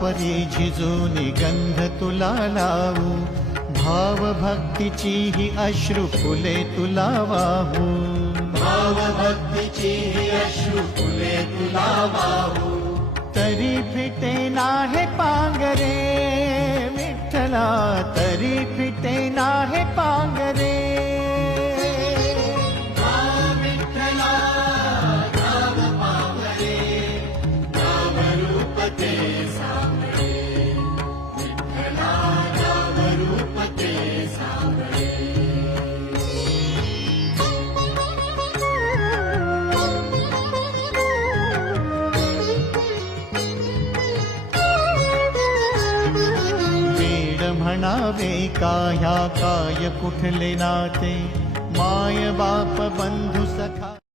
परी झिजूनी गंध तुला लावू, भाव भक्तीची ही अश्रू फुले तुला वाहू, भाव भक्तीची ही अश्रू फुले तुला वाहू, तरी फिटे नाहे पांगरे विठ्ठला, तरी फिटे नाहे पांगरे. विठ्ठला नाव पावरे, नाव रूप ते सांगळे, विठ्ठला नाव रूप ते सांगळे. म्हणावे का ह्या काय कुठले नाते, माय बाप बंधू सखा